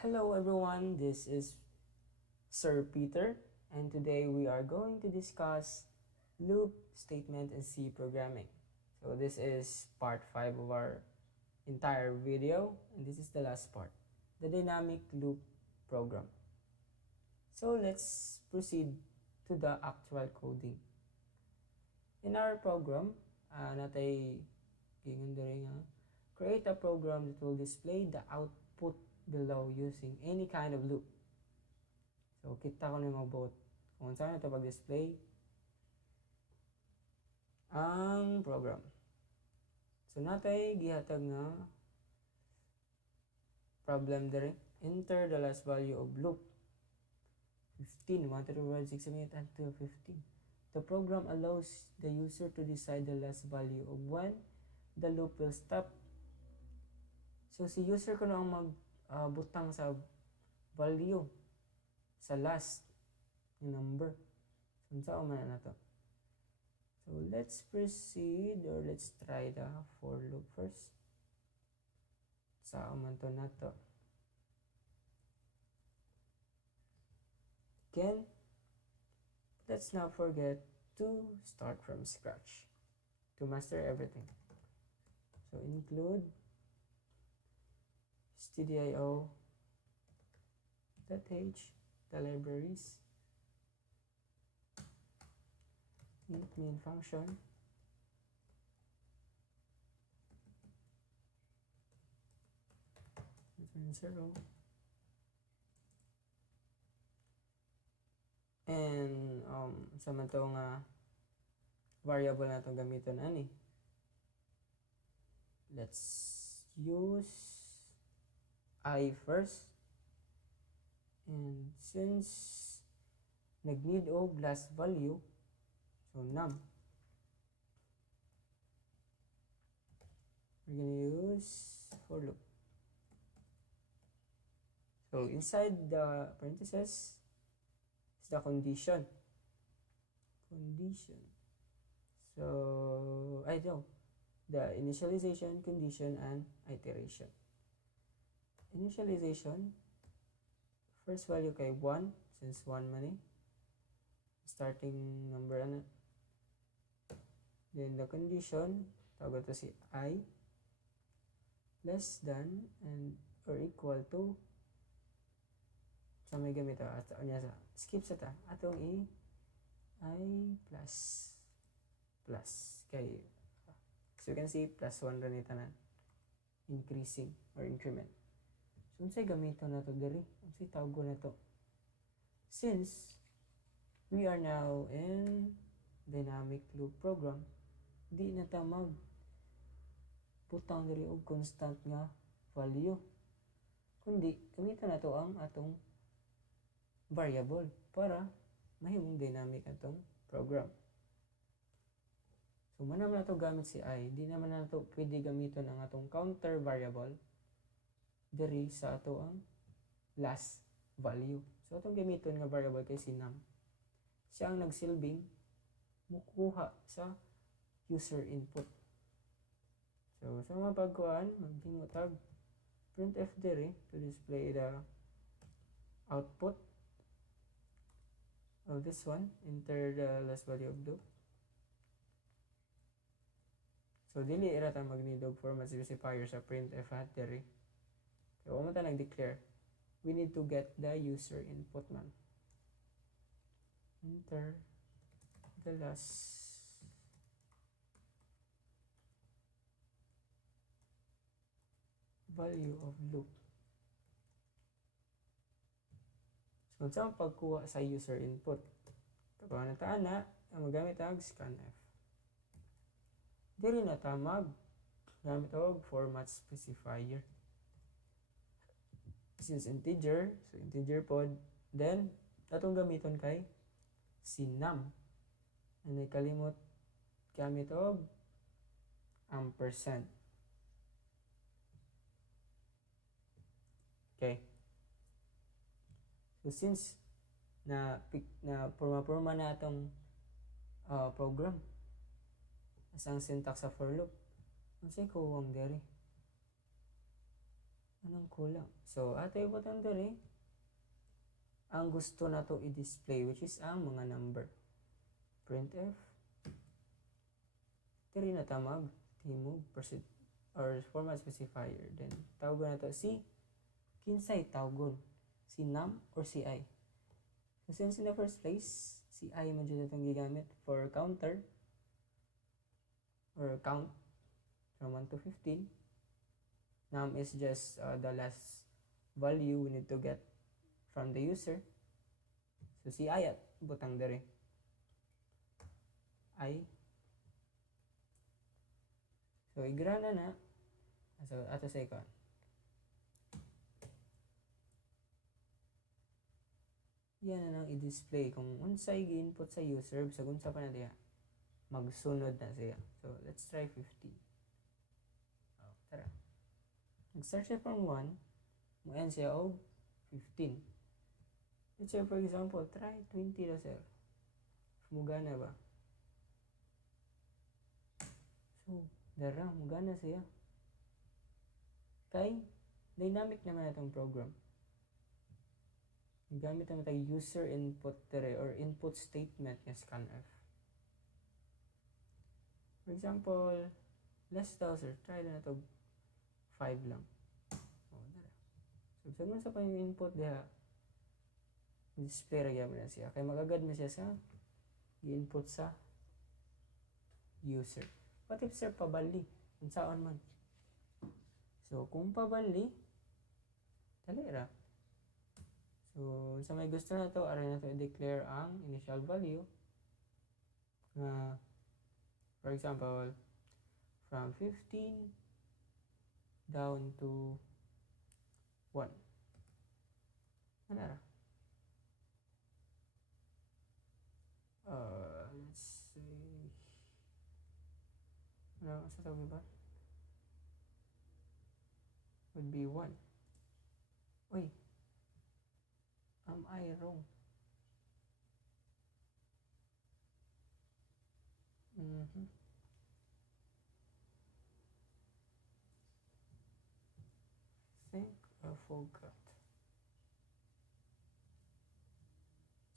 Hello everyone, this is Sir Peter, and today we are going to discuss loop, statement, and C programming. So this is part 5 of our entire video, and this is the last part, the dynamic loop program. So let's proceed to the actual coding. In our program, natay create a program that will display the output below using any kind of loop. So, kita ko na mabuot kung saan ito pag-display ang program. So, natay gihatag nga problem dire. Enter the last value of loop. 15, 1, 2, 3, 4, 5, 6, 7, 8, until 15. The program allows the user to decide the last value of when the loop will stop. So, si user ko na ang magbutang sa value sa last number. So, saan man na to? So, let's proceed or let's try the for loop first. Saan man to na to? Again, let's not forget to start from scratch to master everything. So, include stdio.h, the libraries, main function, return 0, and sa man to nga variable na itong gamiton ani. Let's use I first, and since nag-need of last value, so num, we're gonna use for loop. So inside the parentheses is the condition. So I know the initialization, condition, and iteration. Initialization, first value kay 1, since 1 man starting number ano. Then the condition, tawag ito si I, less than and or equal to, sa may gamit at niya sa skip sa ta atong I plus kay, so you can see plus 1 rin tanan, increasing or increment. So unsay gamito na to diri, unsay tawag na to, since we are now in dynamic loop program, di na ta mag butang diri og constant nga value, kundi gamiton na to ang atong variable para mahimong dynamic atong program. So manam na to gamit si I, di naman na to pwede gamiton ang atong counter variable diri sa ato ang last value. So atong gamiton nga variable kay si num, siya ang nagsilbing mukuha sa user input. So sa mga pagkuhan, maghimutag printf diri to display the output of this one. Enter the last value of loop. So dili ira ta mag-need og format specifier sa printf hat diri. So mo ta nag-declare, we need to get the user input man. Enter the last value of loop. So sa pagkuha sa user input, pagkuha na ta ana, ang magamit ang scanf. Diri na ta gamit og format specifier. Since integer, so integer pod, then atong gamiton kay si num. Ano kalimot gamit og ampersand. Okay. So since na porma na atong program, asang syntax sa for loop, unsay kuwang diri, ano Ang kulang. So, ato ibutang diri ang gusto na to i-display, which is ang mga number. Printf. Diri na tamag timog or format specifier. Then, tawagon na to si kinsay tawgon. Si num or si I. So, since in the first place, si I man dyan itong gigamit for counter or count from 1 to 15. Num is just the last value we need to get from the user. So, si I at butang dere. I. So, igrana na. So, ato sa ikon. Yan na nang i-display kung unsay gi-input sa user sa unsa pa na diha magsunod na siya. So let's try 50. Tara, nag-start siya from 1, mo end siya og 15. Let's say for example, try 20 na siya. Mugana ba? So dara, mugana siya kay dynamic naman itong program. Gamit naman tayo user input dire or input statement ng scanf. For example, less daw sir, try na ito 5 lang. So, sagun sa pa yung input diha, display ra gyud na siya. Kay magagad na siya sa i-input sa user. What if sir pabali? Unsaon man? So, kung pabali, dali ra. So, sa may gusto na to, aray na to i-declare ang initial value na for example, from 15 down to 1. Ano ra? Let's see. Ano sa tawag ba? Would be 1. Uy. Am I wrong? Think I forgot.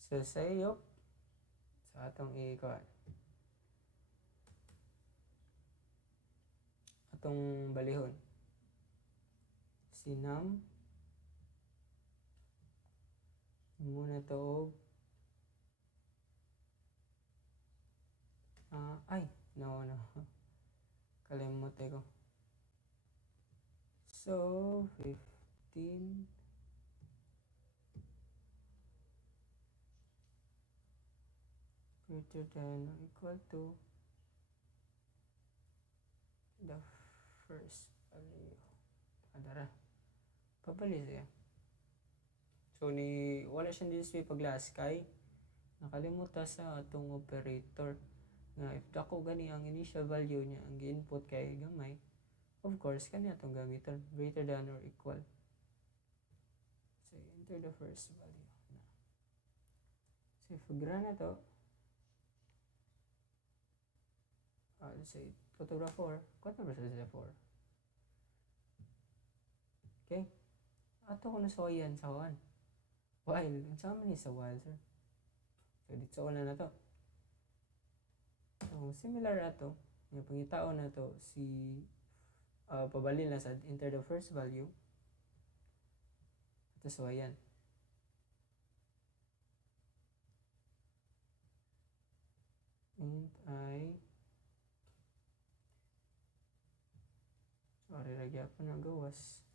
So sayop sa atong atong balihon. Sinam muna to ay no kalimot ko. So 15 greater than or equal to the first value. Adara. Papali siya. So ni wala siyang display pag last kay nakalimot ta sa atong operator na if dako gani ang initial value niya ang gi-input kay gamay, of course kani atong gamiton greater than or equal. So enter the first value na. So if grana to let's say photograph 4, what number is it 4? Okay, ato ko na sa yan sa 1 while sa man ni sa while sir. So dito na to. So similar ato nga pangitaon na to si pabali na sa enter the first value ato sa yan. Int I sorry lagi ako na gawas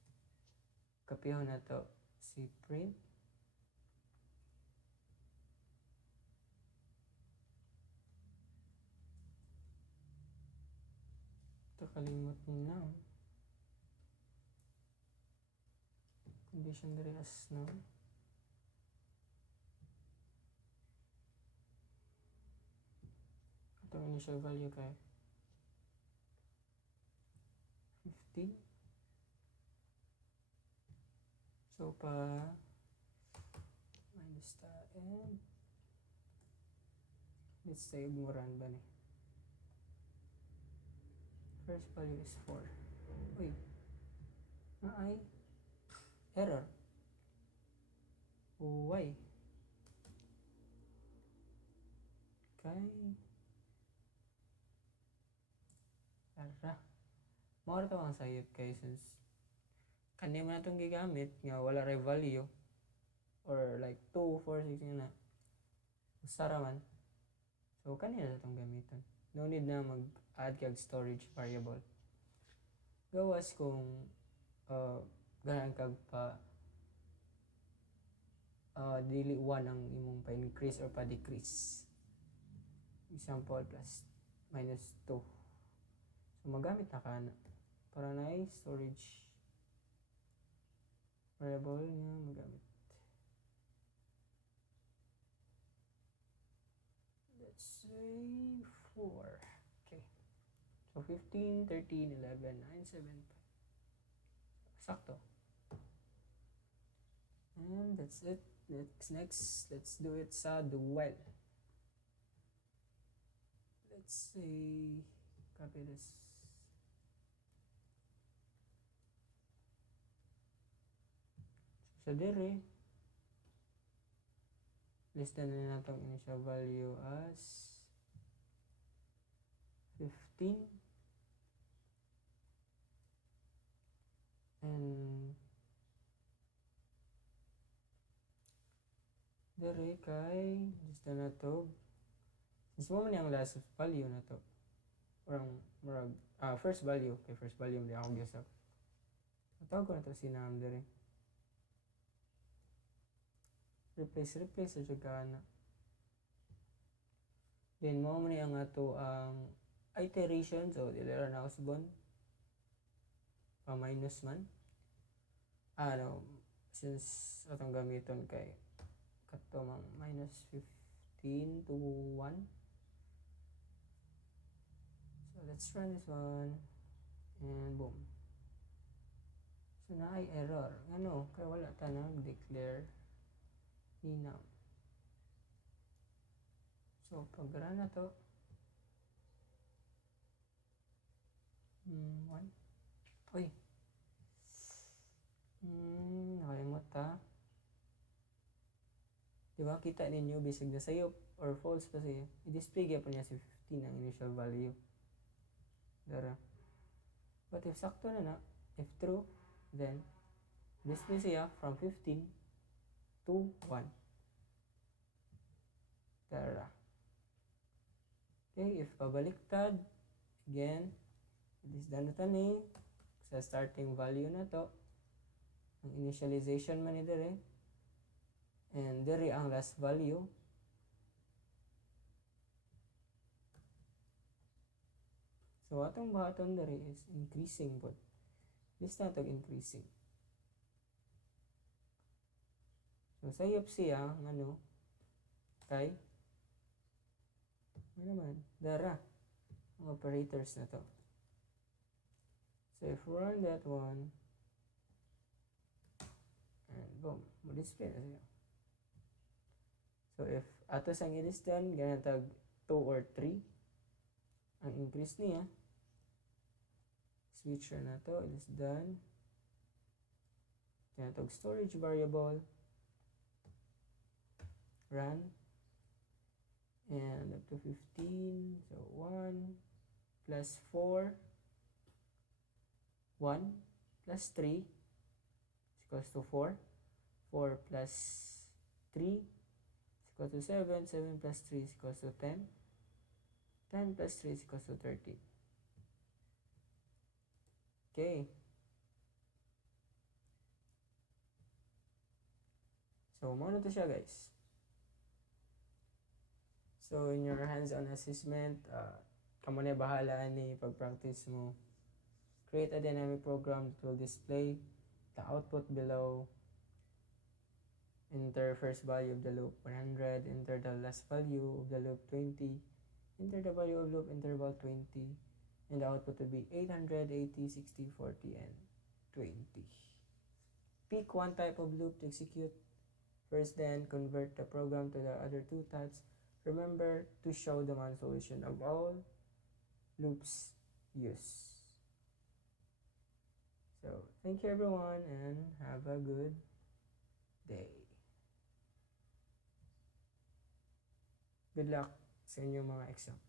kapihon na to si print ito kalimot ni now condition diri as now itong initial value kay 15. So pa minus ta and let's say umuran ba ni first value is 4. Uy na ay error. Why? Kay ara. Mao ra to ang sayop kay since kani man atong gigamit nga wala ray value or like 2, 4, 6 nga na. Usa ra man. So kani na itong gamiton. No need na mag-add kag storage variable. Gawas kung ganahan kag pa dili 1 ang imong pa-increase or pa-decrease. Example plus minus 2. So magamit na ka na para na storage variable nga magamit. Let's say 4. Okay. So 15, 13, 11, 9, 7, 5. Sakto. And that's it. Next, let's do it sa dual. Let's say, copy this. So dire, listan na natong initial value as 15 and dire kay listan na to since mo man yung last value na to murag first value kay first value mo ako gyusap tawag ko na to sinam dire replace sa jugana then mo man ang ato ang iteration so dili ra na usbon pa minus man no since atong gamiton kay kato mang minus 15 to 1. So let's run this one and boom. So na ay error ano kay wala ta nag-declare hinam. So pag run na to 1 oy nakalimot ta. Diba kita ninyo bisig na sayop or false pa siya i-display gyapon niya si 15 ang initial value dara. But if sakto na if true then display siya from 15 to 1 dara. Okay, if pabaliktad again it is done na ni sa starting value na to ang initialization man ni dire and dire ang last value. So atong baton dire is increasing but this na to increasing. So sayop siya ano kay ano naman dara ang operators na to. So if we run that one and boom mo display na siya. So if ato sang i-listan ganyan tag 2 or 3 ang increase niya switcher na to it is done ganyan tag storage variable run and up to 15 so 1 plus 4 1 plus 3 is equals to 4 4 plus 3 equals to 7, 7 plus 3 is equals to 10, 10 plus 3 is equals to 30. Okay. So, muna to siya guys. So, in your hands-on assessment, kamo na bahala ni pag-practice mo. Create a dynamic program that will display the output below. Enter first value of the loop 100, enter the last value of the loop 20, enter the value of loop interval 20, and the output will be 800, 80, 60, 40, and 20. Pick one type of loop to execute. First, then convert the program to the other two types. Remember to show the manual solution of all loops used. So, thank you everyone and have a good day. Good luck sa inyong mga exam.